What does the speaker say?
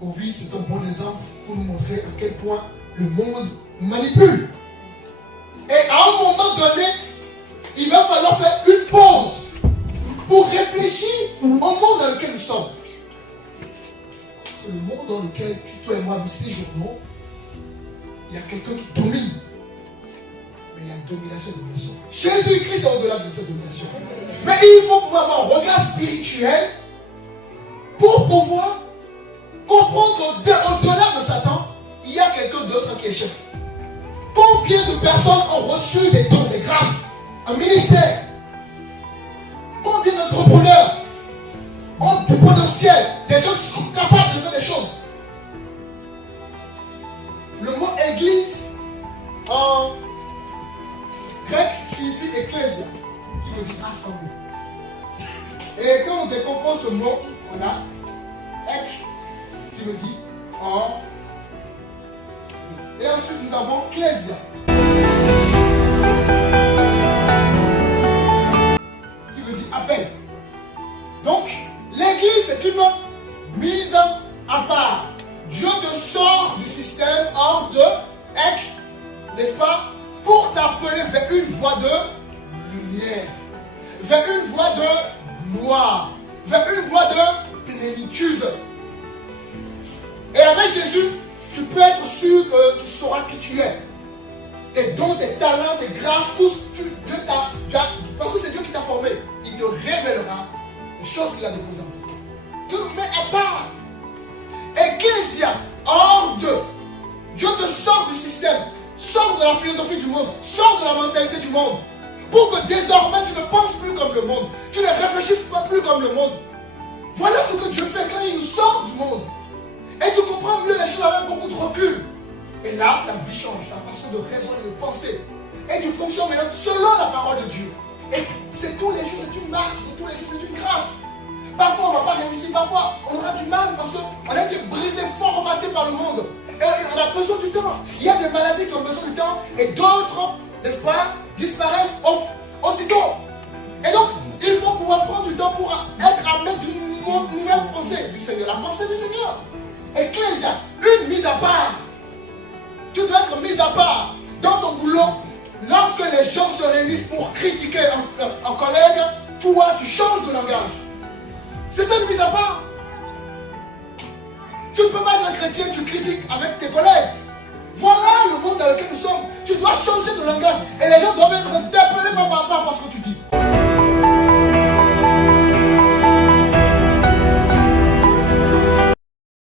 Covid, c'est un bon exemple pour nous montrer à quel point le monde nous manipule. Et à un moment donné, il va falloir faire une pause pour réfléchir au monde dans lequel nous sommes. C'est le monde dans lequel toi et moi nous séjournons. Il y a quelqu'un qui domine. Mais il y a une domination de nation. Jésus-Christ est au-delà de cette domination. Mais il faut pouvoir avoir un regard spirituel pour pouvoir comprendre qu'au-delà de Satan, il y a quelqu'un d'autre qui est chef. Combien de personnes ont reçu des dons, des grâces, un ministère? Combien d'entrepreneurs ont du potentiel, des gens qui sont capables de faire des choses? Le mot église en grec signifie ecclésia, qui veut dire assemblée. Et quand on décompose ce mot, on a ek, qui veut dire en. Et ensuite nous avons clésia, qui veut dire appel. Donc, l'église c'est une mise à part. Dieu te sort du système hors de ek, n'est-ce pas, pour t'appeler vers une voie de lumière, vers une voie de gloire, vers une voie de plénitude. Et avec Jésus, tu peux être sûr que tu sauras qui tu es. Tes dons, tes talents, tes grâces, tous, Dieu t'a, parce que c'est Dieu qui t'a formé. Il te révélera les choses qu'il a déposées en toi. Dieu nous met à part. Ecclésia, hors de. Dieu te sort du système, sort de la philosophie du monde, sort de la mentalité du monde. Pour que désormais tu ne penses plus comme le monde, tu ne réfléchisses pas plus comme le monde. Voilà ce que Dieu fait quand il nous sort du monde. Et tu comprends mieux les choses avec beaucoup de recul. Et là, ta vie change, ta façon de raisonner, de penser. Et tu fonctionnes maintenant selon la parole de Dieu. Et c'est tous les jours, c'est une marche, tous les jours, c'est une grâce. Parfois, on ne va pas réussir, parfois, on aura du mal parce qu'on a été brisé, formaté par le monde. Et on a besoin du temps. Il y a des maladies qui ont besoin du temps et d'autres, n'est-ce pas, disparaissent aussitôt. Et donc, il faut pouvoir prendre du temps pour être amené d'une nouvelle pensée du Seigneur, la pensée du Seigneur. Ecclésia, une mise à part. Tu dois être mise à part dans ton boulot. Lorsque les gens se réunissent pour critiquer un collègue, toi, tu changes de langage. C'est ça une mise à part. Tu ne peux pas être chrétien, tu critiques avec tes collègues. Voilà le monde dans lequel nous sommes. Tu dois changer de langage. Et les gens doivent être interpellés par ce que tu dis.